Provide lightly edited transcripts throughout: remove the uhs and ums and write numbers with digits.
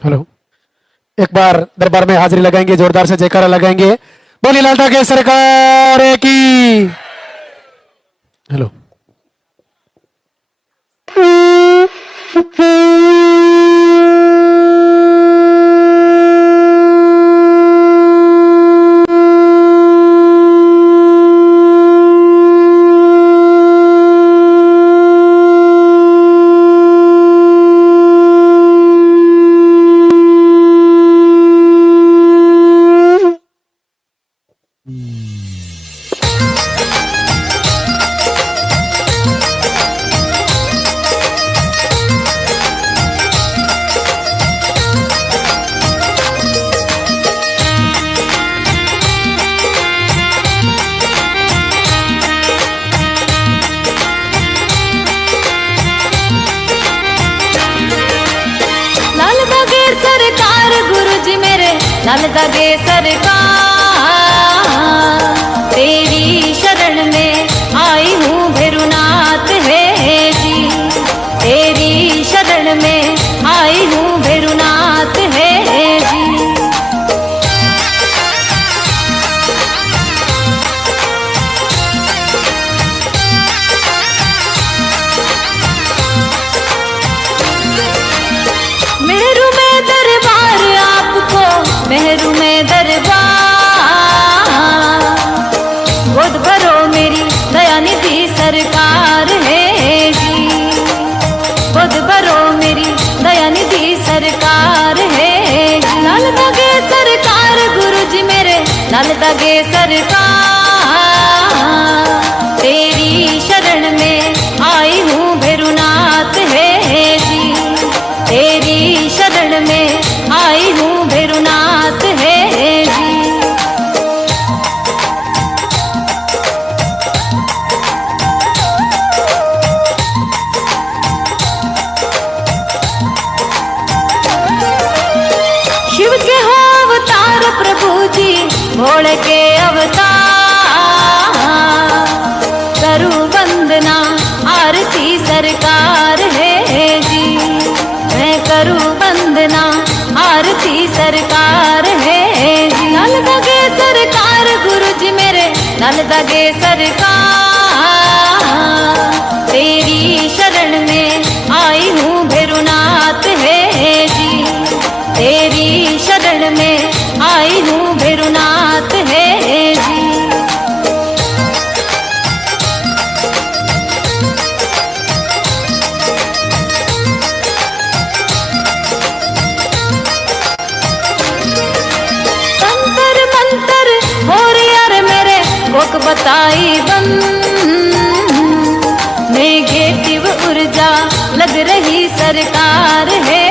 Hello, एक बार दरबार में हाजिरी लगाएंगे, जोरदार से जयकारा लगाएंगे। बोली लालता के सरकार की। हेलो, लाल दागे सरकार, तेरी शरण में आई हूँ भैरुनाथ है जी। तेरी शरण में आई हूँ भैरुनाथ है जी। मेरू में दरबार आपको, मेहरू में दरबार, गोद भरो मेरी दयानिधि सरकार है जी। गोद भरो मेरी दयानिधि सरकार है जी। लाल दागे सरकार गुरु जी मेरे, लाल दागे सरकार, तेरी शरण में आई हूँ भैरुनाथ है जी। तेरी शरण में आई हूँ भैरुनाथ है जी। शिव के हो अवतार प्रभु जी, भोले के अवतार, करूं वंदना आरती सरकार है जी। मैं करूं वंदना आरती सरकार है जी। लाल दागे सरकार गुरु जी मेरे, लाल दागे सरकार, तेरी शरण में आई हूँ भैरुनाथ है जी। तेरी शरण में आई हूँ भैरुनाथ है जी। तंत्र मंत्र और यार मेरे कोक बताई बंद, नेगेटिव ऊर्जा लग रही सरकार है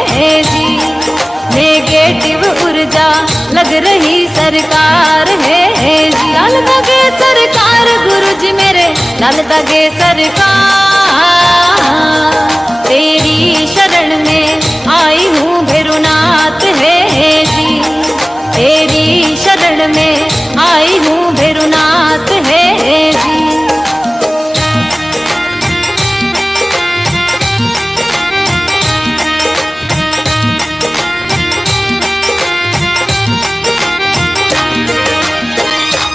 जी। नेगेटिव ऊर्जा लग रही सरकार है जी। लाल दागे सरकार गुरु जी मेरे, लाल दागे सरकार, तेरी शरण में आई हूँ भैरुनाथ है जी। तेरी शरण में आई हूँ भैरुनाथ है जी।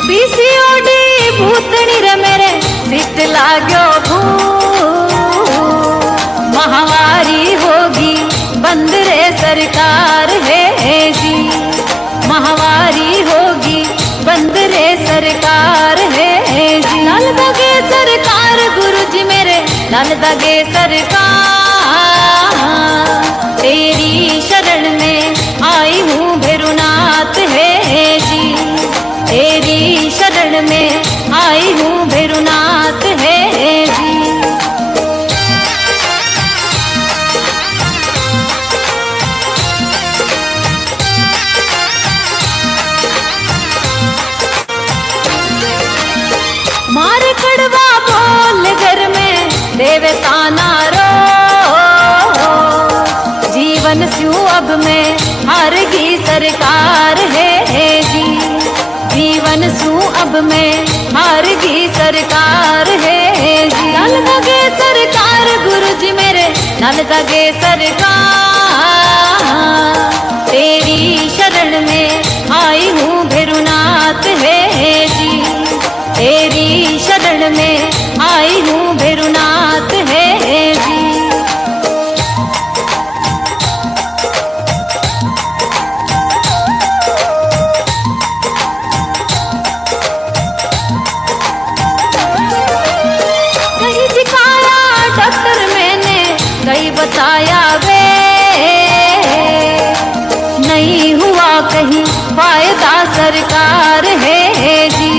पीसीओडी भूतनी रे मेरे, सिट लाग्यो भू, महावारी होगी बंद रे सरकार है जी। महावारी होगी बंद रे सरकार है जी। लाल दागे सरकार गुरु जी मेरे, लाल दागे सरकार, तेरी शरण में आई हूँ भैरुनाथ है जी। तेरी शरण में आई हूँ भैरुनाथ है जी। मारे कड़वा बोल घर में देवता नारो, जीवन स्यू अब में हार गई सरकार है जी। जीवन सू अब में हार गई सरकार है जी। लाल दागे सरकार गुरु जी मेरे, न लगे सरकार। तेरी शरण में आई हूँ भैरुनाथ है जी, तेरी शरण में आई हूँ भैरुनाथ है जी। कहीं दिखाया डॉक्टर मैंने, कहीं बताया वे, नहीं हुआ कहीं फायदा सरकार है जी,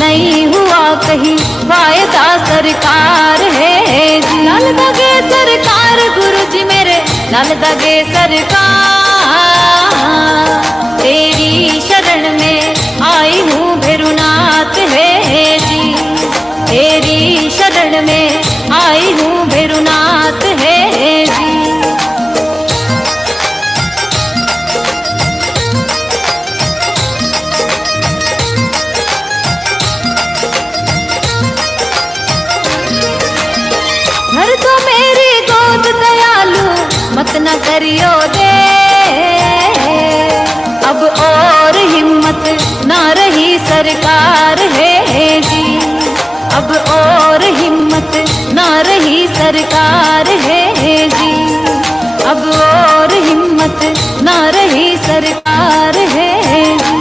नहीं हुआ कहीं फायदा सरकार है जी। लाल दगे सरकार गुरु जी मेरे, लाल दगे सरकार। तेरी शरण में आई हूँ भैरुनाथ है जी, तेरी शरण में आई हूँ भैरुनाथ है जी। भर दो मेरी गोद दयालु, मत न करियो दे, अब और हिम्मत ना रही सरकार है जी, अब और हिम्मत ना रही सरकार है जी, अब और हिम्मत ना रही सरकार है जी।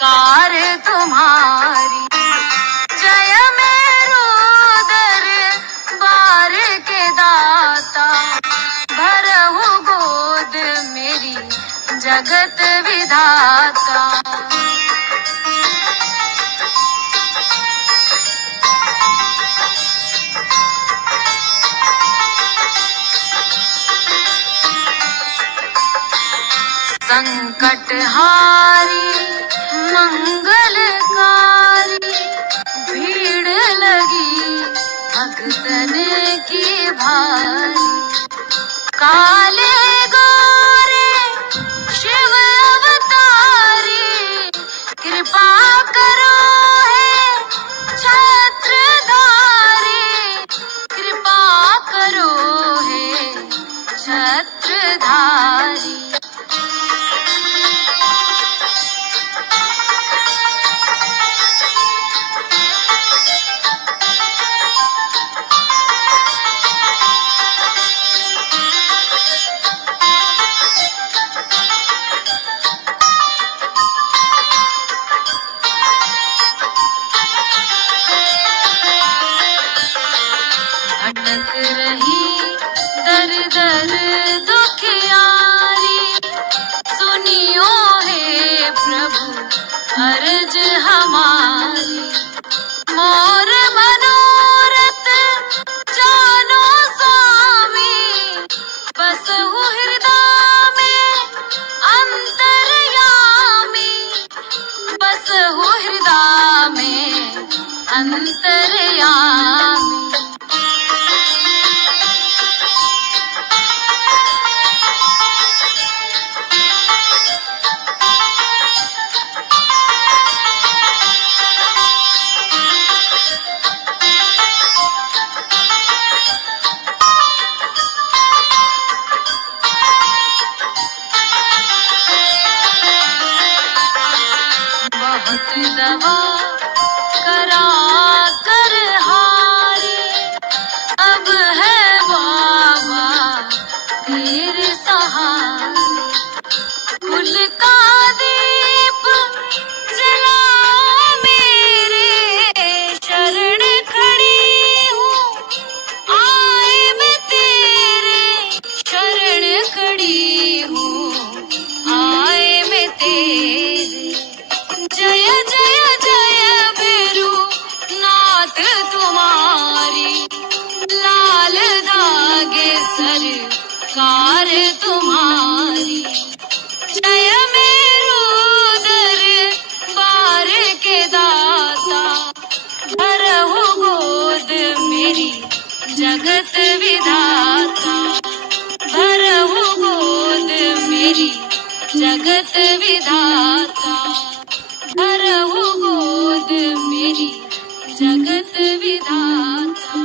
कार तुम्हारी। जय मेरू दरबार के दाता, भरहु गोद मेरी जगत विधाता। संकटहारी मंगलकारी, भीड़ लगी भक्तन की भारी। काले गोरे शिव अवतारी, कृपा करो है छत्रधारी। कृपा करो है छत्रधारी। भटक रही दर दर दुखियारी, सुनियो हे प्रभु अर्ज हमारी। मोर मनोरथ जानो स्वामी, बसहु हृदय में अंतर्यामी। बसहु हृदय में अंतर्यामी। बहुत दवा करा कर हारी, अब है बाबा तेरे सहारे। कुल का दीप जलाओ मेरे, शरण खड़ी हूँ आए मैं तेरे। शरण खड़ी हूँ आए मैं तेरे। जय जय जय बेरू नाथ तुम्हारी, लाल धागे सरकार तुम्हारी। जय मेरू दरबार के दाता, भरहु गोद मेरी जगत विधाता। भरहु गोद मेरी जगत विधाता। भरहु गोद मेरी जगत विधाता।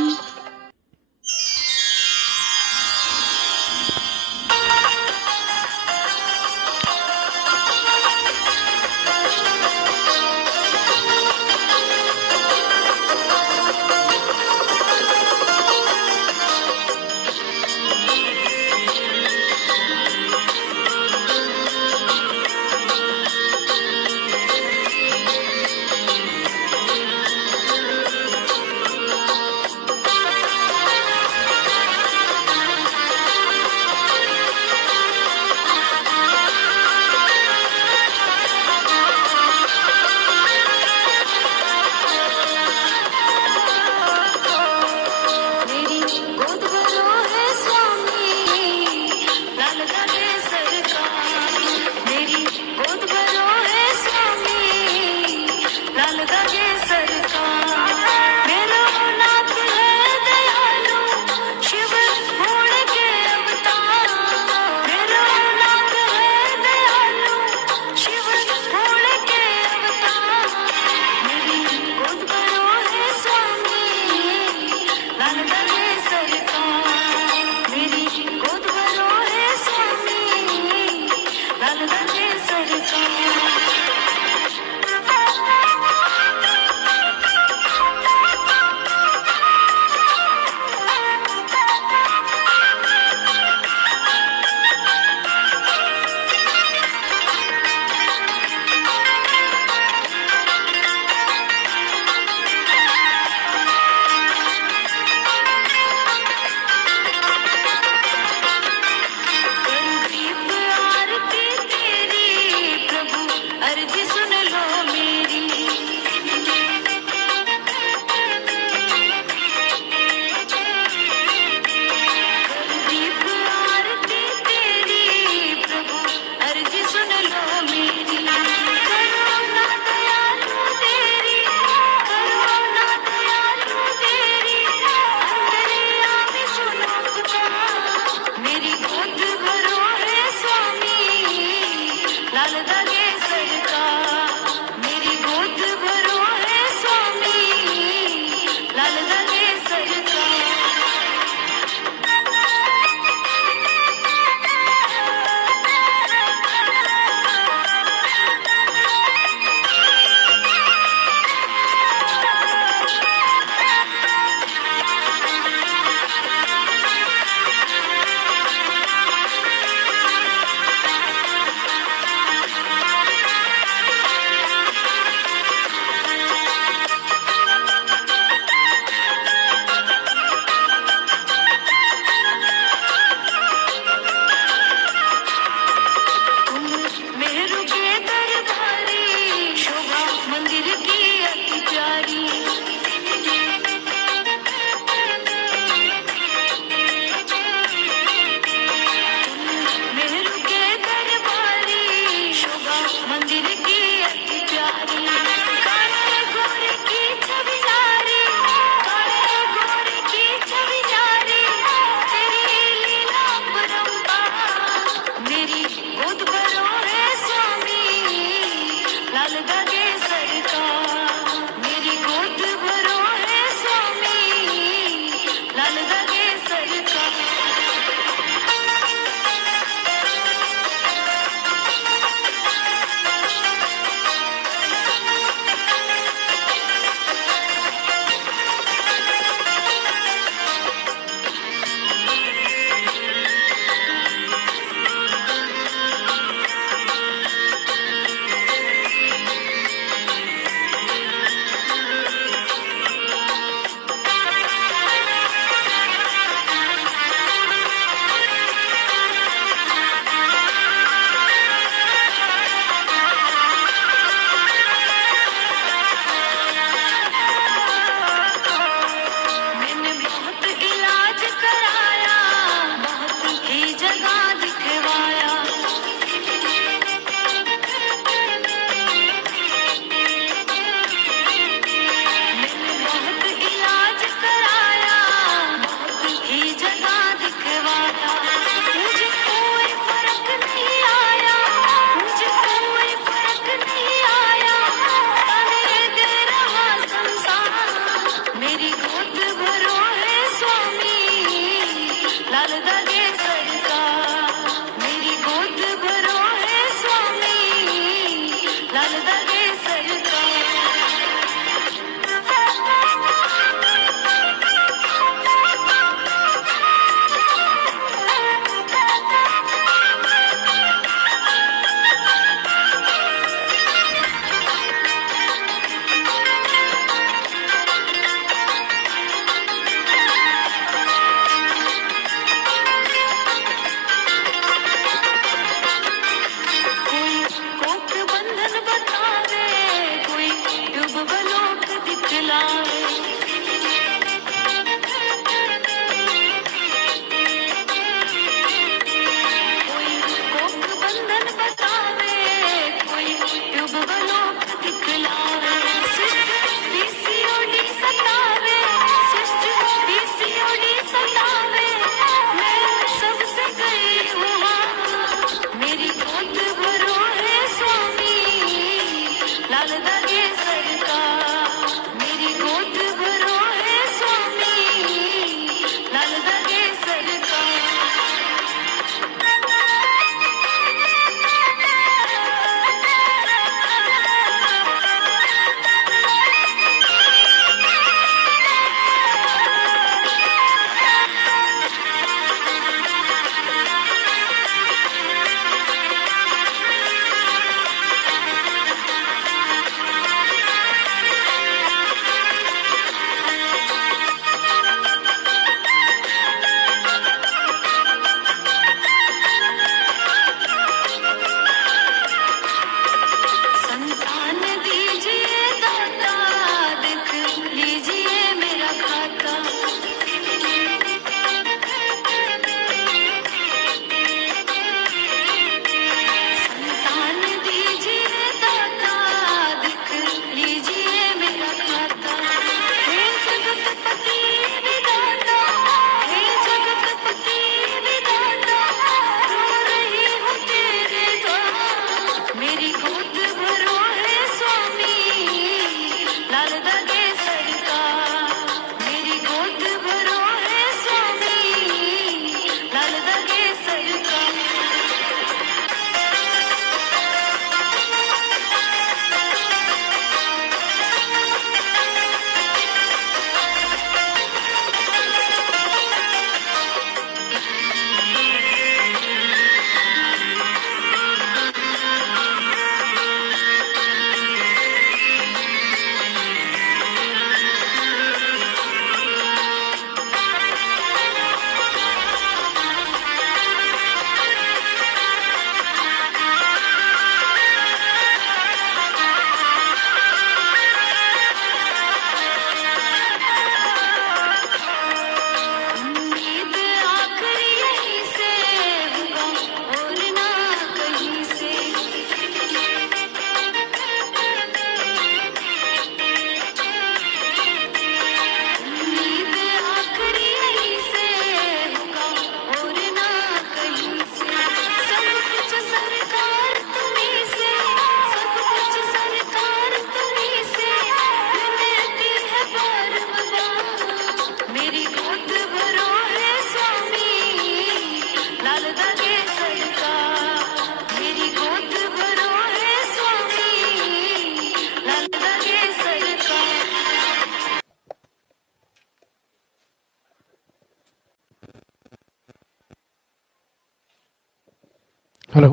हेलो,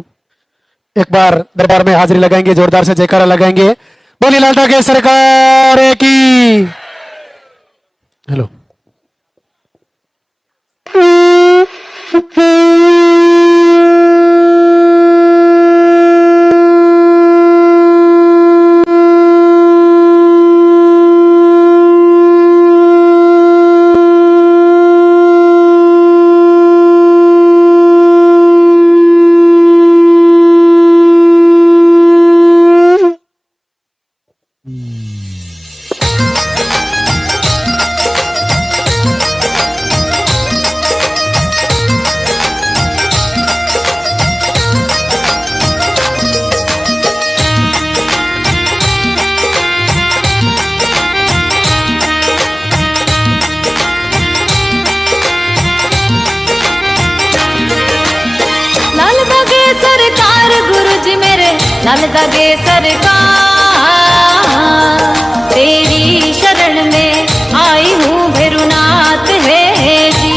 एक बार दरबार में हाजिरी लगाएंगे, जोरदार से जयकारा लगाएंगे। बोली लालटा के सरकार की। हेलो, लाल दागे सरकार, तेरी शरण में आई हूँ भैरुनाथ है जी,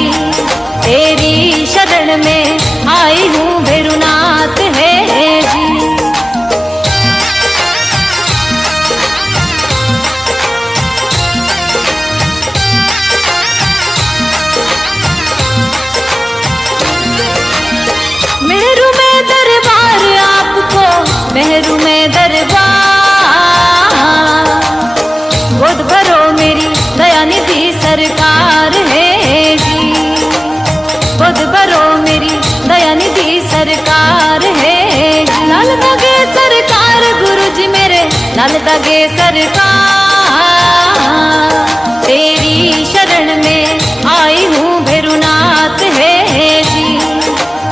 तेरी शरण में आई हूँ भैरुनाथ है जी। मेरू में दरबार आपको, मेहरू में दरबार, गोद भरो मेरी दयानिधि सरकार है जी, गोद भरो मेरी दयानिधि सरकार है जी। लाल दागे सरकार गुरु जी मेरे, लाल दागे सरकार, तेरी शरण में आई हूँ भैरुनाथ है जी,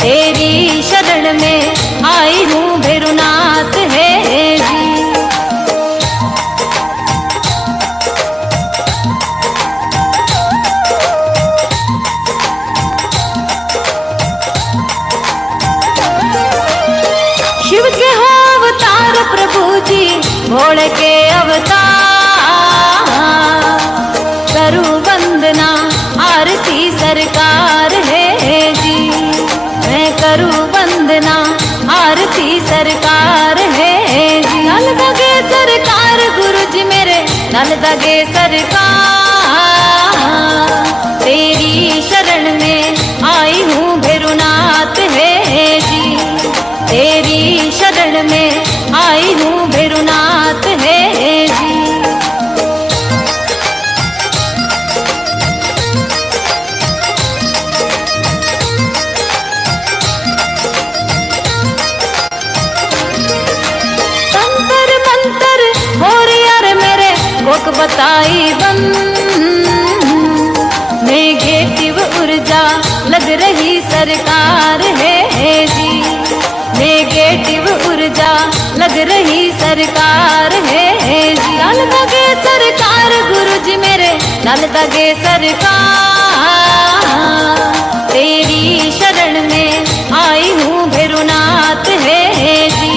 तेरी शरण में आई हूँ भैरुनाथ है जी। शिव के हो अवतार प्रभु जी, भोले के अवतार, करूँ वंदना आरती सरकार है जी, मैं करूँ वंदना आरती सरकार है जी। लाल दागे सरकार गुरु जी मेरे, लाल दागे सरकार, तेरी शरण में आई हूँ भैरुनाथ है जी, तेरी शरण में आई हूँ भैरुनाथ है जी। कोक बताई बन, नेगेटिव ऊर्जा लग रही सरकार है जी, नेगेटिव ऊर्जा लग रही सरकार है जी। लाल दागे सरकार गुरु जी मेरे, लाल दागे सरकार, तेरी शरण में आई हूँ भैरुनाथ है जी,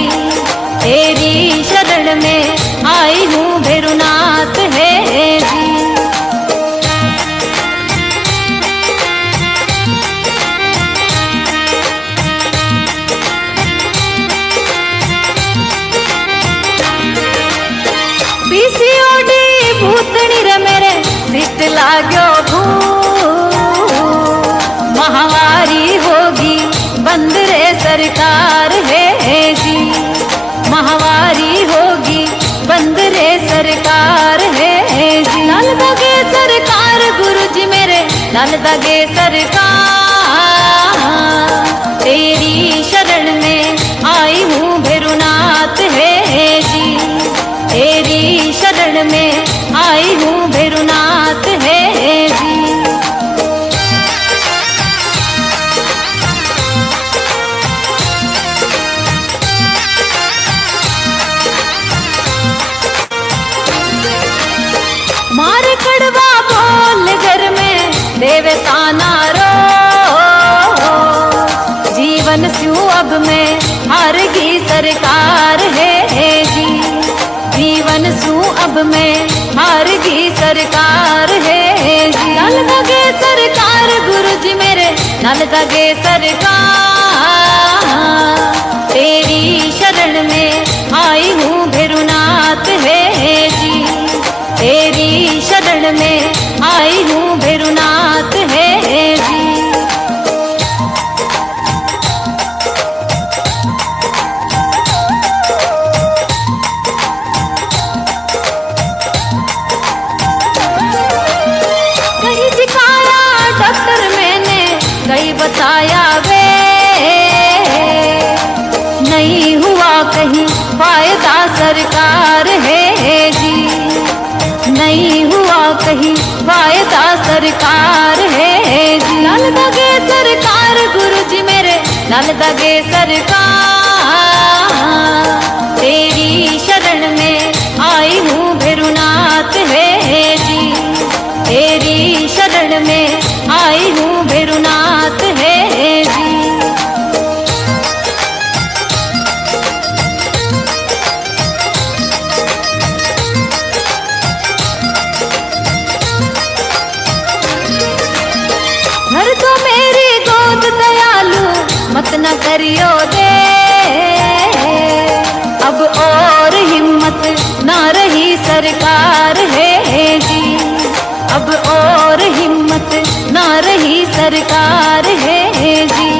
तेरी शरण में आई हूँ भैरुनाथ है जी। पीसीओडी भूतनी रे मेरे, सिट लाग्यो भू, महावारी होगी बंद रे सरकार है जी, महावारी होगी बंद रे सरकार है जी। लाल दागे सरकार गुरु जी मेरे, लाल दागे सरकार, तेरी शरण में आई हूँ भैरुनाथ है जी, तेरी शरण में आई हूँ भैरुनाथ है जी। मारे कड़वा बोल घर में देवता नारो, जीवन स्यू अब में हारगी सरकार है जी, जीवन सू अब में हारगी सरकार है जी। लाल दागे सरकार गुरु जी मेरे, न लगे सरकार, तेरी शरण में आई हूँ भैरुनाथ है जी, तेरी शरण में आई हूँ भैरुनाथ है जी। कहीं दिखाया डॉक्टर मैंने, कहीं बताया वे, नहीं हुआ कहीं फायदा सरकार है जी, नहीं हुआ कहीं फायदा सरकार है जी। लाल दगे सरकार गुरु जी मेरे, लाल दगे सरकार, तेरी शरण में आई हूँ भैरुनाथ है जी, तेरी शरण में आई हूँ भैरुनाथ है जी। भर दो मेरी गोद दयालु, मत न करियो दे, अब और हिम्मत ना रही सरकार है जी, अब और हिम्मत ना रही सरकार है जी,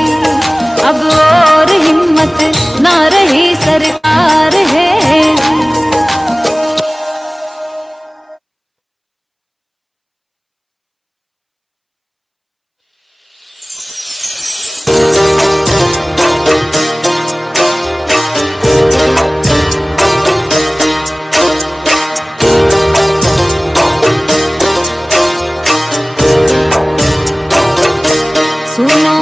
अब और हिम्मत ना रही सरकार है जी। सुनो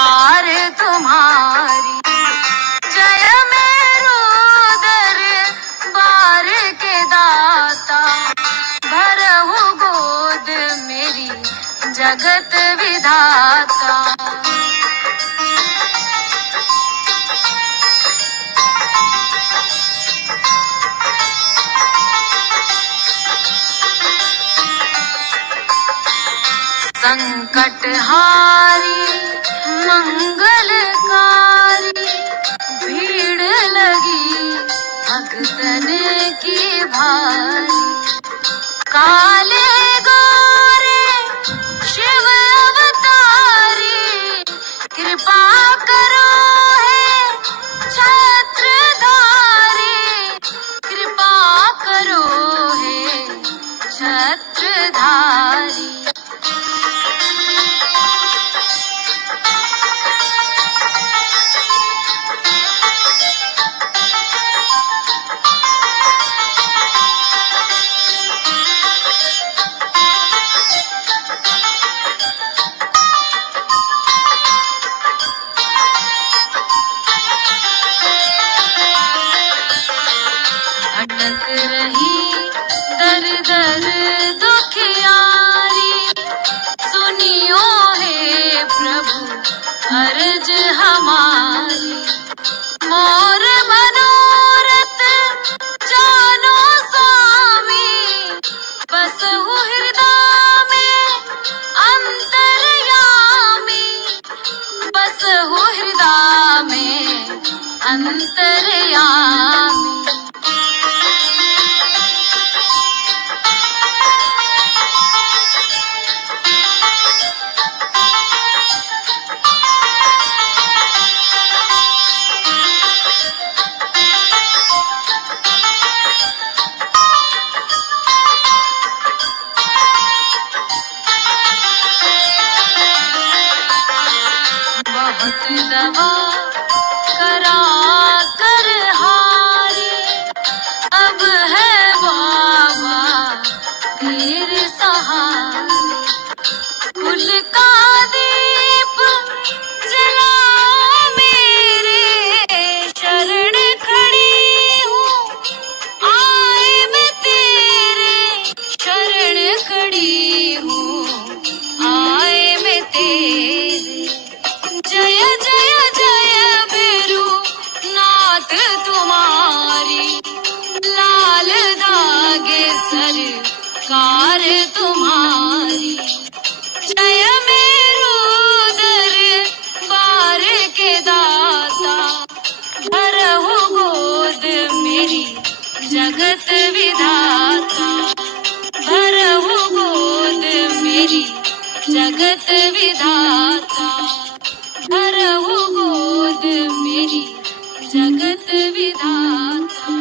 कार तुम्हारी। जय मेरू दरबार के दाता, भरहु गोद मेरी जगत विधाता। संकट हारी मंगलकारी, भीड़ लगी भक्तन की भारी। काले गोरे शिव अवतारी, कृपा करो हे छत्रधारी। कृपा करो हे छत्रधारी। भटक रही दर दर दुखियारी, सुनियो हे प्रभु अर्ज हमारी। मोर मनोरथ जानो स्वामी, बसहु हृदय में अंतर्यामी। बसहु हृदय में अंतर्यामी। बहुत दवा करा कर हारी, अब है बाबा तेर सहारे। कुल का दीप जला मेरे, शरण खड़ी हूँ आए मैं तेरे। शरण खड़ी हूँ आए मैं तेरे। जय जय जय भैरू नाथ तुम्हारी, लाल धागे सरकार तुम्हारी। जय मेरू दरबार के दाता, भरहु गोद मेरी जगत विधाता। भरहु गोद मेरी जगत विधाता। भरहु गोद मेरी जगत विधाता।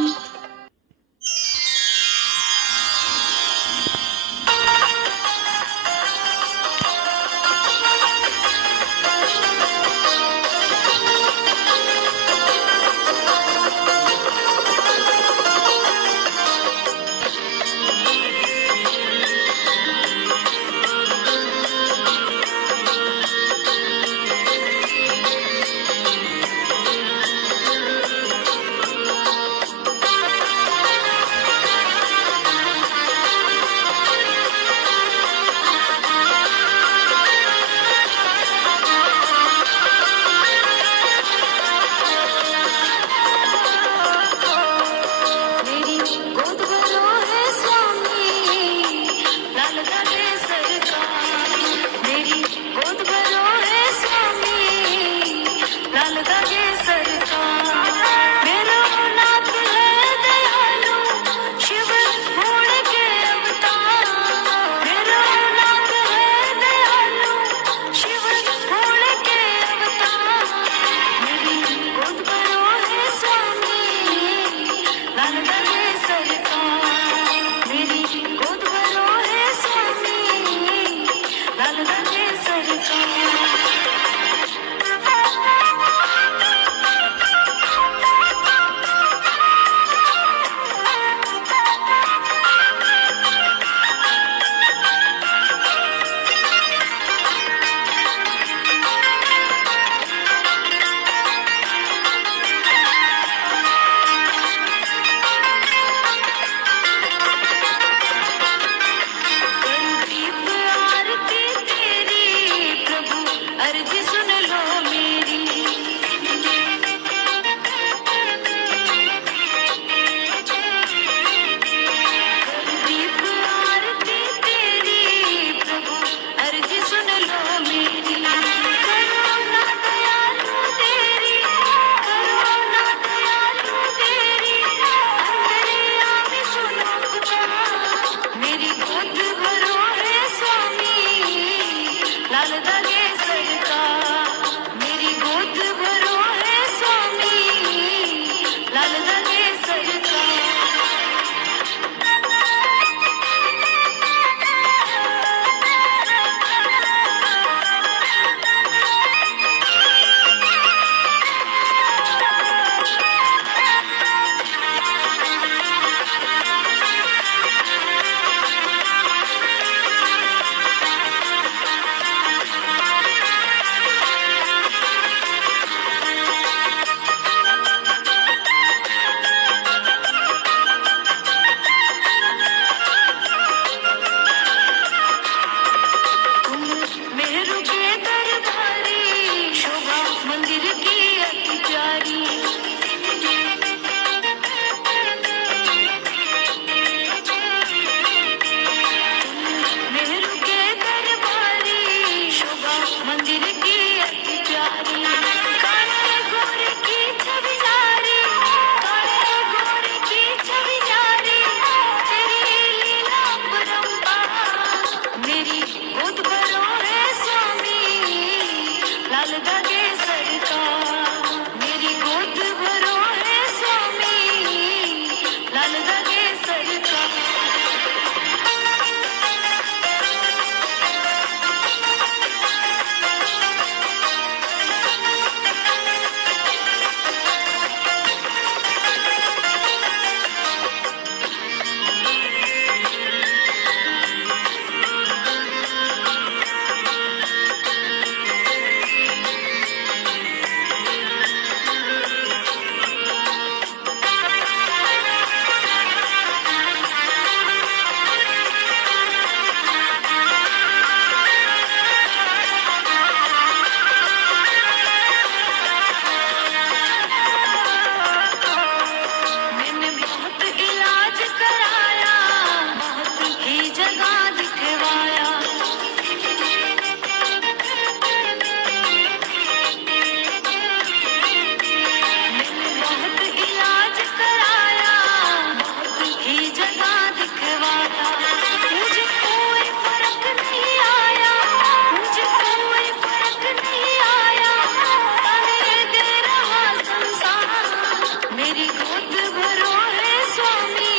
मेरी गोद भरो है स्वामी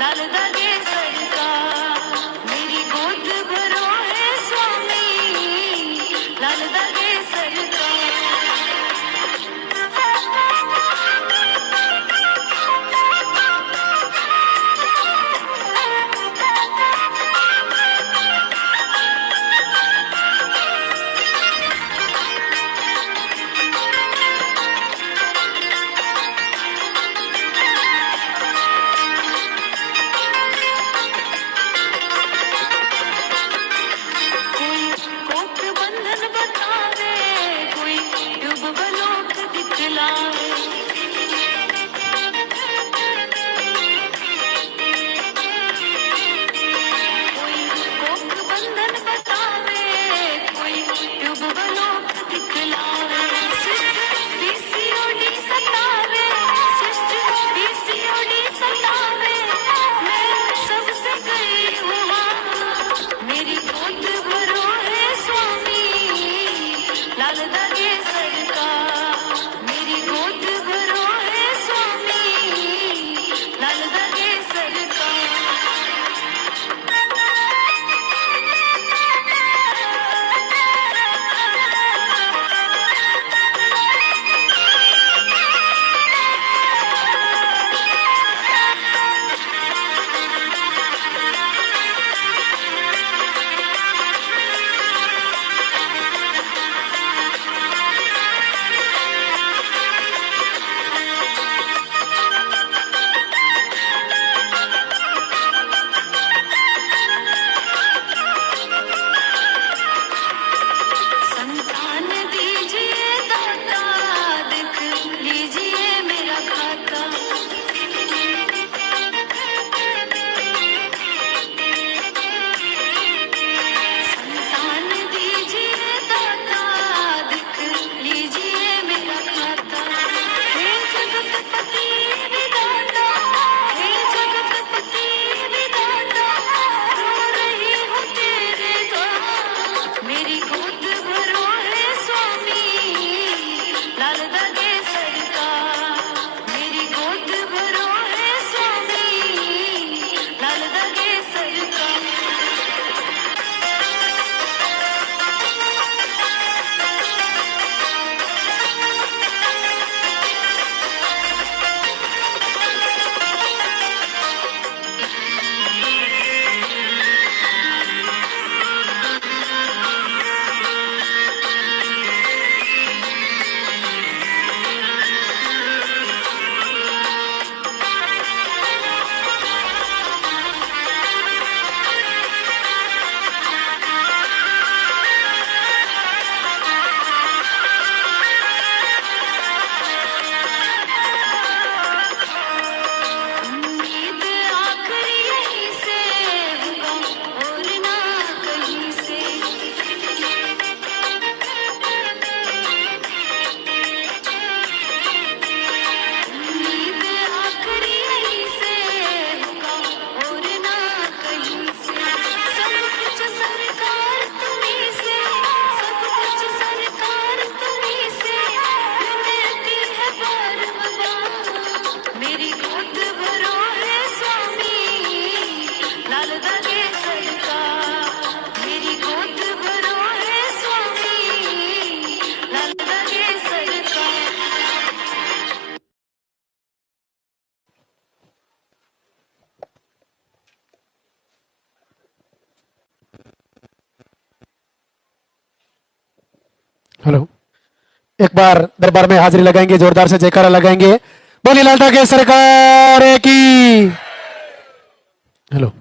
लाल दागे सरकार मेरी गोद भरो है स्वामी लाल दागे सरकार हेलो, एक बार दरबार में हाजिरी लगाएंगे, जोरदार से जयकारा लगाएंगे। बोली लाल ठाकरे सरकार की। हेलो,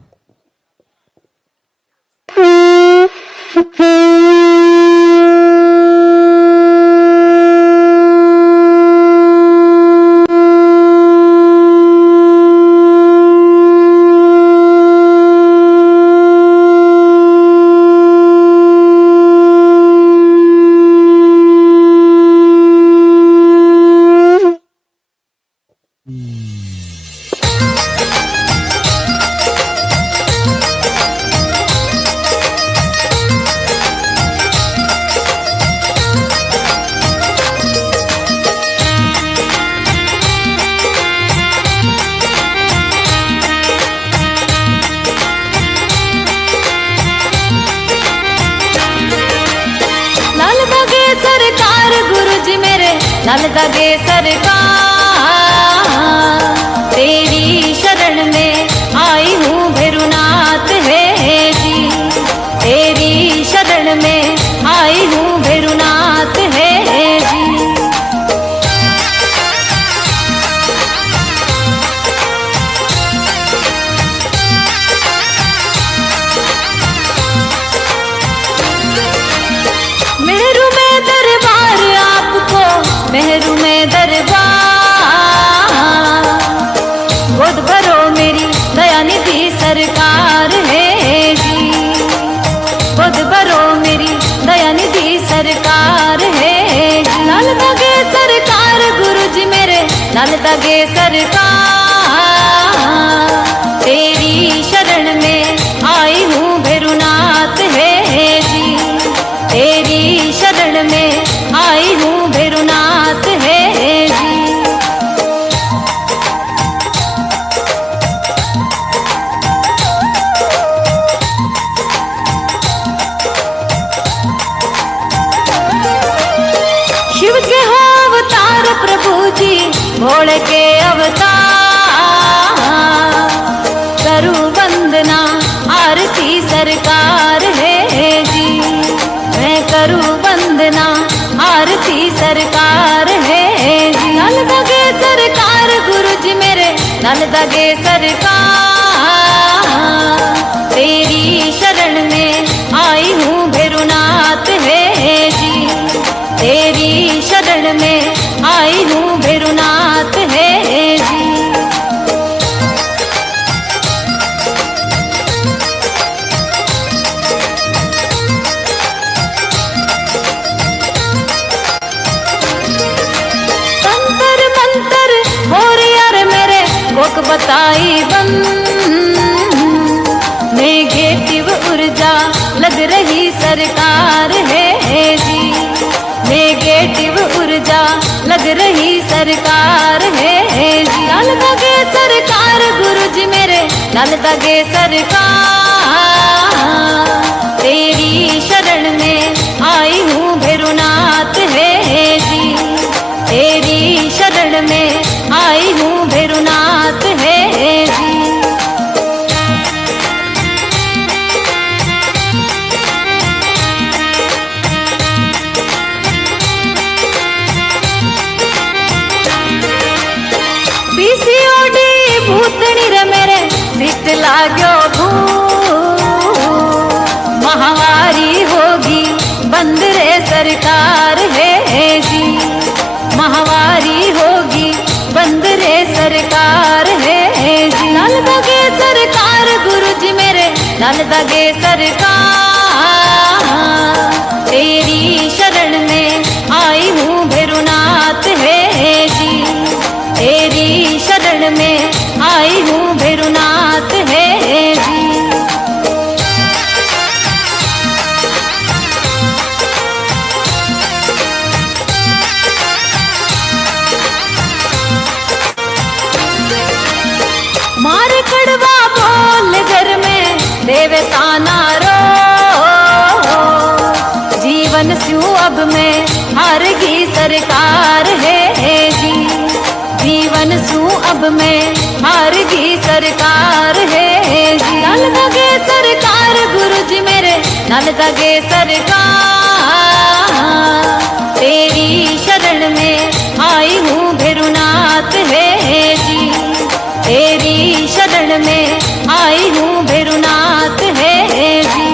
नल दगे सरकार, तेरी शरण में आई हूँ भैरुनाथ है जी, तेरी शरण में आई हूँ भैरुनाथ है जी। मेहरू में दरबार आपको, मेहरू में दरबार, गोद भरो मेरी दया निधि सरकार है जी, गोद भरो मेरी दया निधि सरकार है जी। लाल दगे सरकार गुरु जी मेरे, लाल दगे सरकार, तेरी शरण में आई हूँ भैरुनाथ है जी, तेरी शरण में आई हूँ भैरुनाथ है जी। शिव के हो अवतार प्रभु जी, भोले के अवतार, करूं वंदना आरती सरकार है जी, मैं करूं वंदना आरती सरकार है जी। नल दगे सरकार गुरु जी मेरे, नल दगे सरकार, तेरी शरण में आई हूँ भैरुनाथ है जी, तेरी शरण में आई हूँ भैरुनाथ है जी। तंतर मंतर हो यार मेरे कोक बताई बन, नेगेटिव ऊर्जा लग रही सरकार है जी, नेगेटिव ऊर्जा लग रही सरकार है जी। लाल दगे सरकार गुरु जी मेरे, लाल दगे सरकार, तेरी शरण में आई हूँ भैरुनाथ है जी, तेरी शरण में आई हूँ भैरुनाथ है जी। पीसीओडी भूतनी रे मेरे सिट लाग्यो भू, महामारी होगी बंद रे सरकार है जी, महामारी होगी बंद रे सरकार है जी। लाल दगे सरकार गुरु जी मेरे, लाल दगे सरकार, तेरी शरण में आई हूँ भैरुनाथ है जी, तेरी शरण में आई हूँ भैरुनाथ है जी। मार कड़वा बोल घर में देवता नारो, जीवन स्यू अब में हार गई सरकार है जी, जीवन सू अब में हार गई सरकार है जी। नल दगे सरकार गुरु जी मेरे, नल दगे सरकार, तेरी शरण में आई हूँ भैरुनाथ है जी, तेरी शरण में आई हूँ भैरुनाथ है जी।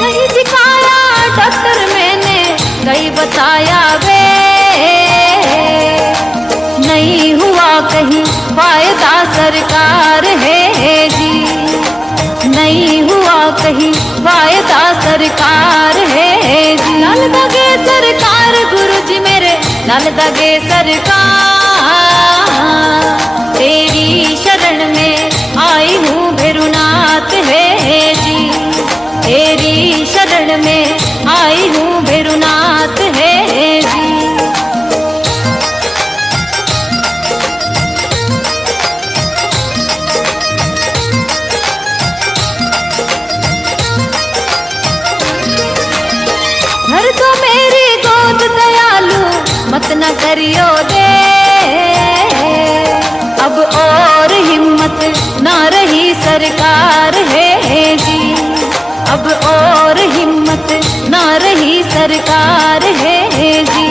कहीं दिखाया डॉक्टर मैंने, कहीं बताया वे, नहीं हुआ कहीं फायदा सरकार है जी, नहीं हुआ कहीं फायदा सरकार है जी। लाल दगे सरकार गुरु जी मेरे, लाल दगे सरकार, तेरी शरण में आई हूँ भैरुनाथ है जी, तेरी शरण में आई हूँ भैरुनाथ है जी। न करियो दे, अब और हिम्मत ना रही सरकार है जी, अब और हिम्मत ना रही सरकार है जी,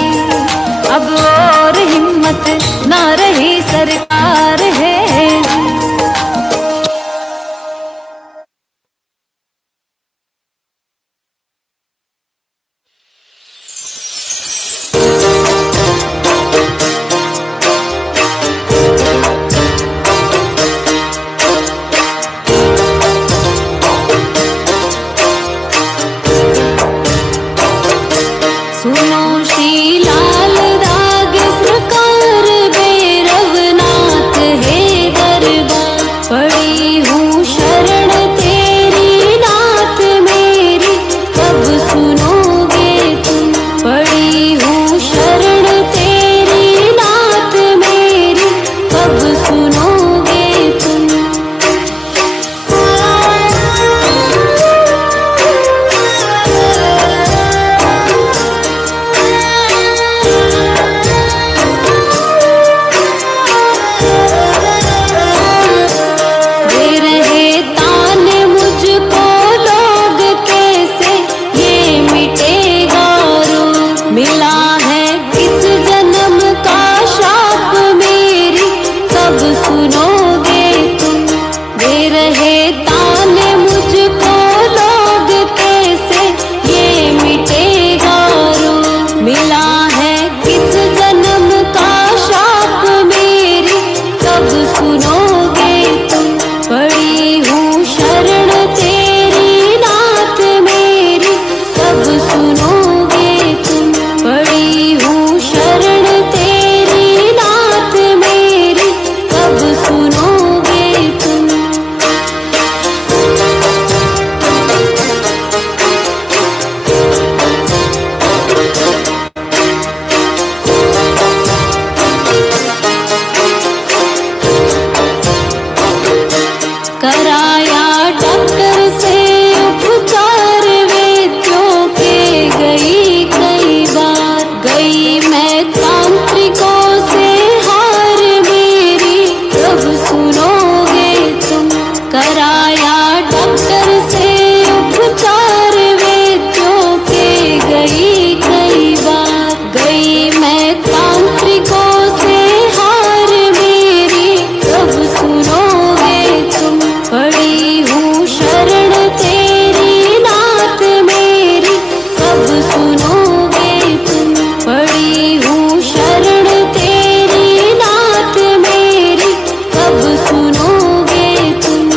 अब और हिम्मत ना रही सरकार है जी। सुनो श्री लाल दाग सरकार भैरवनाथ है दरबार, पड़ी हूँ शरण तेरी नाथ मेरी, कब सुनोगे तुम, पड़ी हूँ शरण तेरी नाथ मेरी, कब सुनोगे तुम। कराया डॉक्टर से उपचार वैद्यों के गई कई बार, गई मैं तांत्रिकों से हार मेरी, कब सुनोगे तुम। कराया डॉक्टर से उपचार वैद्यों के गई कई बार, गई मैं तांत्रिकों से हार मेरी, कब सुनोगे तुम। पड़ी हूँ शरण तेरी नाथ मेरी, कब सुनोगे तुम। पड़ी हूँ शरण तेरी नाथ मेरी, कब सुनोगे तुम।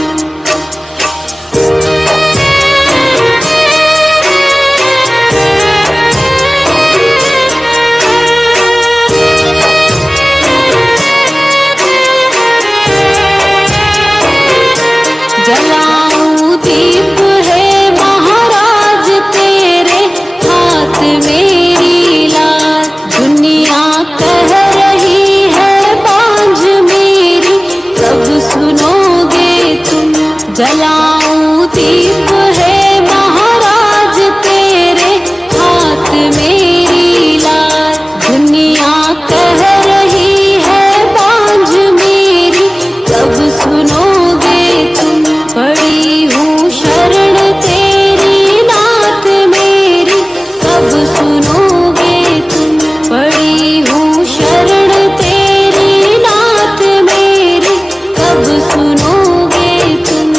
जलाऊं दीप है महाराज तेरे हाथ मेरी लाज, दुनिया कह रही है बांझ मेरी, कब सुनोगे तुम। जलाऊं दीप है महाराज तेरे हाथ मेरी लाज, दुनिया कह रही है बांझ मेरी, कब सुनोगे तुम। पड़ी हूँ शरण तेरी नाथ मेरी, कब सुनोगे तुम। पड़ी हूँ शरण तेरी नाथ मेरी, कब सुनोगे तुम।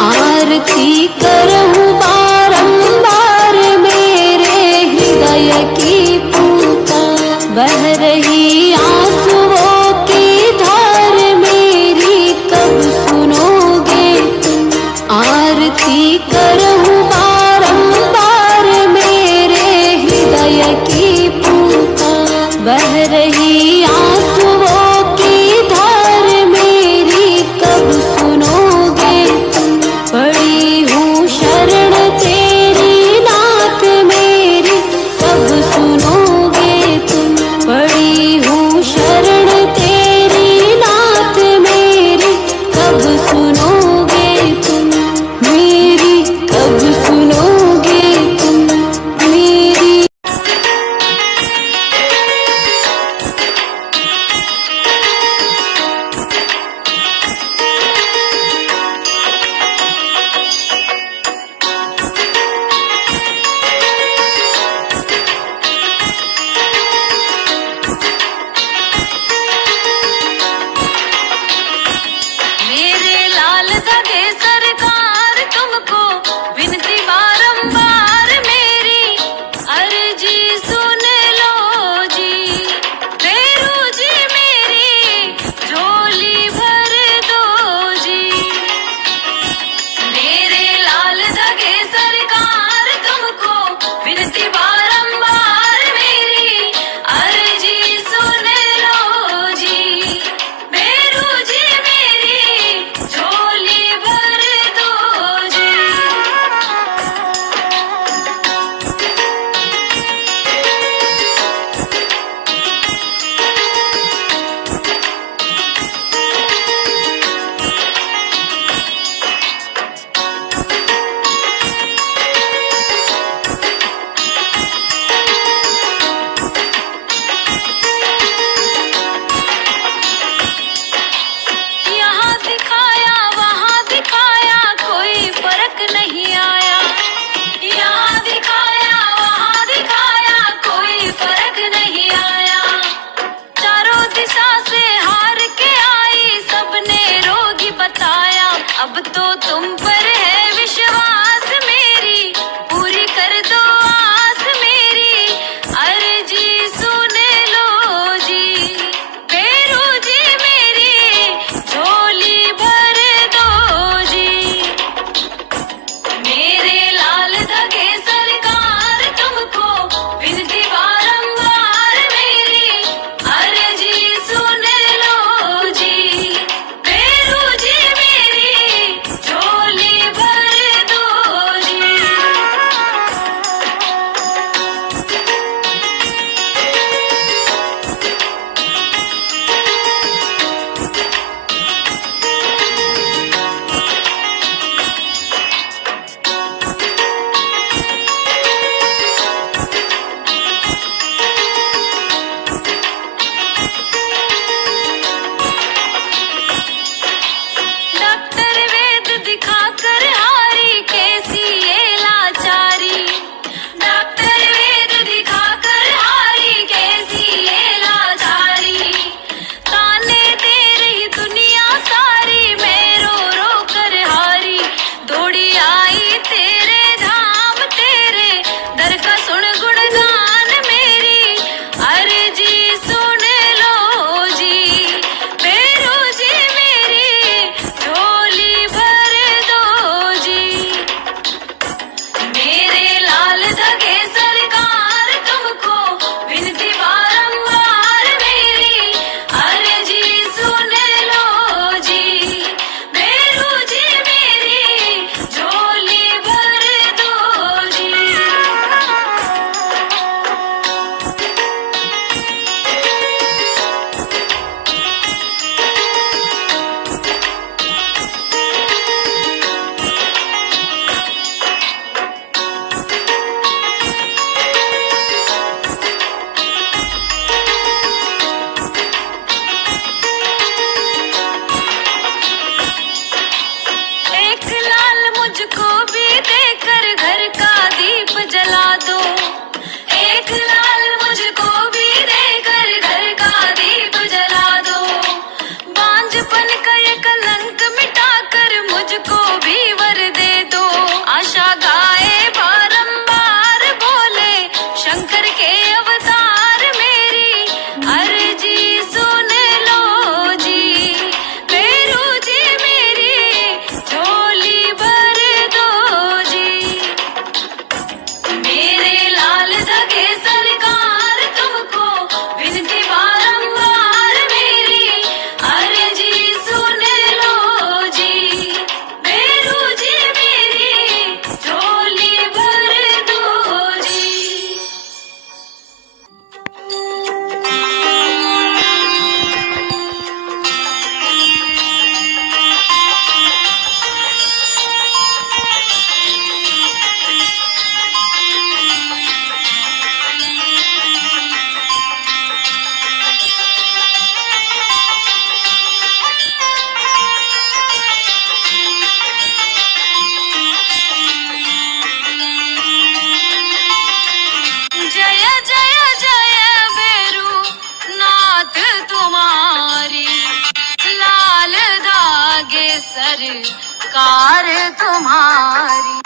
आरती करहूँ बारंबार मेरे हृदय की पुकार, बह रही आंसुओं की धार मेरी, कब सुनोगे तुम। आरती करहूँ बारंबार मेरे हृदय की पुकार, बह रही आंसुओं की धार मेरी, कब सुनोगे तुम। पड़ी हूँ शरण तेरी नाथ मेरी, कब सुनोगे तुम। पड़ी अब तो तुम पर है विश्वास मेरी, पूरी कर दो आस मेरी, अर्जी सुन लो जी। बेरू जी मेरी झोली भर दो जी। मेरे लाल धागे सरकार तुमको विनती बारंबार मेरी, अर्जी सुन लो जी। बेरू जी मेरी झोली भर दो जी। डॉक्टर वेद दिखाकर हारी कैसी ये लाचारी, डॉक्टर वेद दिखाकर हारी कैसी ये लाचारी। ताने दे रही दुनिया सारी, मैं रो रो कर हारी, दौड़ी आई तेरे धाम तेरे दर का सुन गुणगान मेरी, अर्जी सुन लो जी। बेरू जी मेरी झोली भर दो जी। मेरे लाल धागे सरकार तुमको विनती बारंबार मेरी, अर्जी सुन लो जी। बेरू जी मेरी झोली भर दो जी। एक लाल मुझको भी देकर घर का दीप जला दो, एक लाल मुझको भी देकर घर का दीप जला दो। बांझपन का ये कलंक मिटाकर मुझको भी वर दे दो, आशा गाए बारंबार बोले शंकर के अवतार मेरी, अर्जी सुन लो जी। बेरू जी मेरी झोली भर दो जी। मेरे लाल धागे सरकार तुमको विनती बारंबार मेरी, अर्जी सुन लो जी। बेरू जी मेरी झोली भर दो जी। जय जय जय बेरू नाथ तुम्हारी, लाल धागे सरकार तुम्हारी।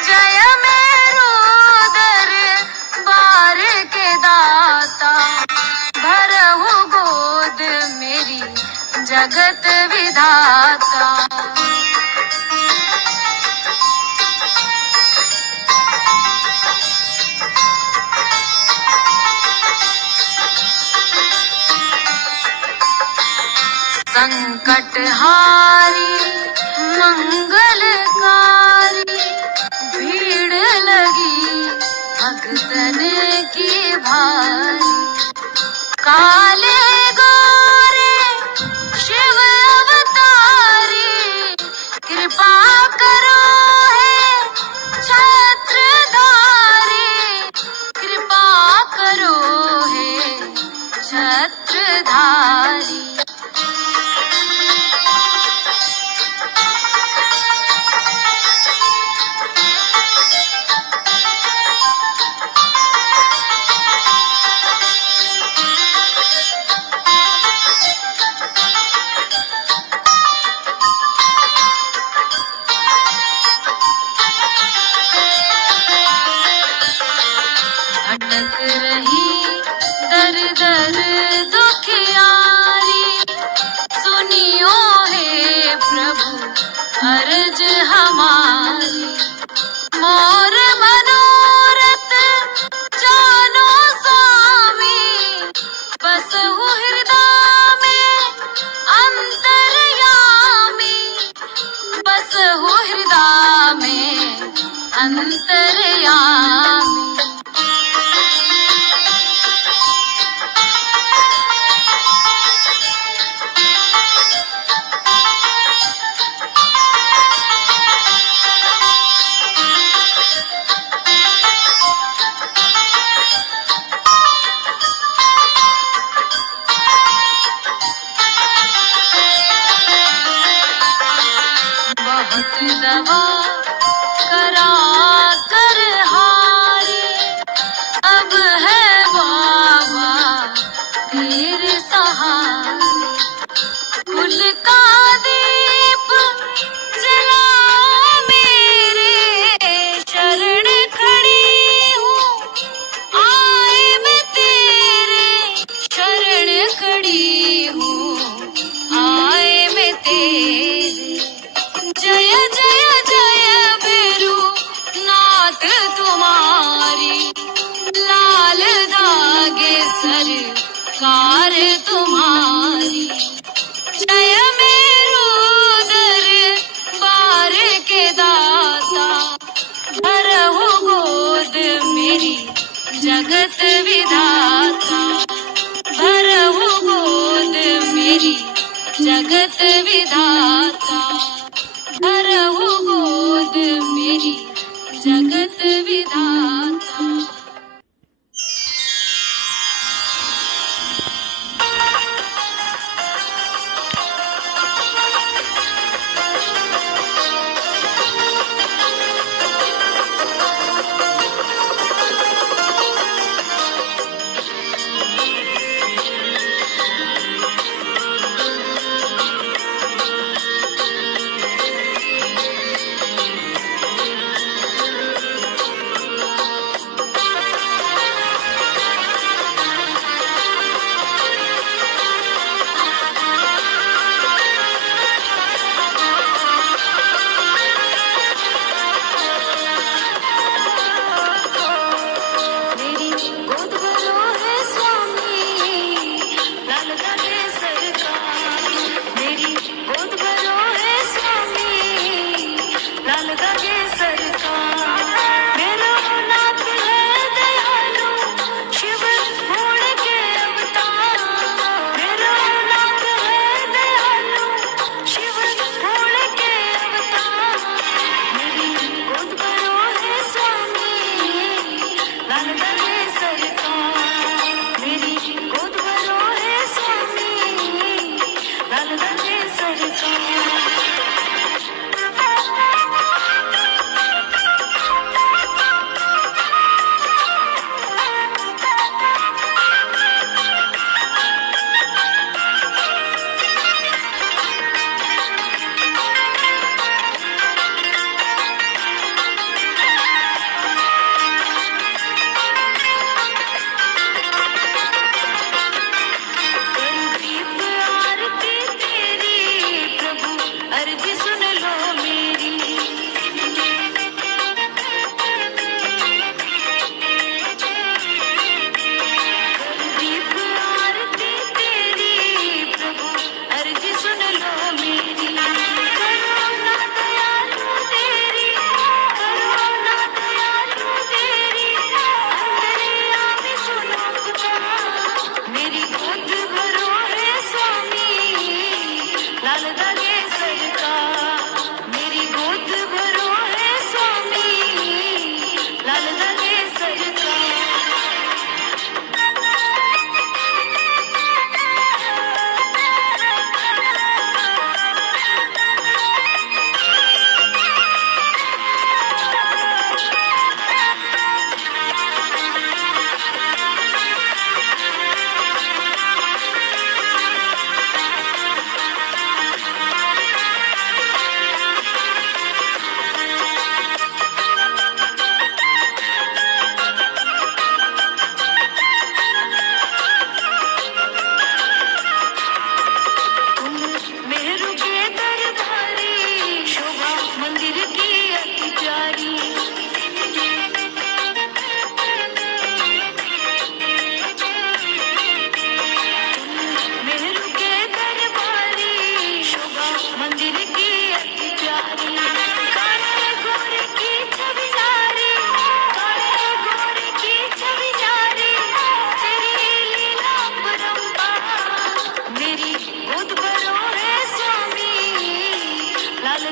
जय मेरू दरबार के दाता, भरहु गोद मेरी जगत विधाता। संकट हारी मंगलकारी, भीड़ लगी भक्तन की भारी। काले गोरे शिव अवतारी, कृपा करो है छत्रधारी, कृपा करो है छत्रधारी। भटक रही दर दर दुखियारी, सुनियो हे प्रभु अर्ज हमारी। मोर मनोरथ जानो स्वामी, बसहु हृदय में अंतर्यामी, बसहु हृदय में अंतर्यामी। बहुत दवा करा कर हारे, अब है बाबा तेरे सहारे। कुल का दीप जलाओ मेरे, शरण खड़ी हूँ आए मैं तेरे, शरण खड़ी हूँ आए मैं तेरे। जय जय जय बेरू नाथ तुम्हारी, लाल धागे सरकार तुम्हारी। जय मेरू दरबार के दाता, भरहु गोद मेरी जगत विधाता, भरहु गोद मेरी जगत विधाता, भरहु गोद मेरी जगत विधाता।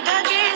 दगे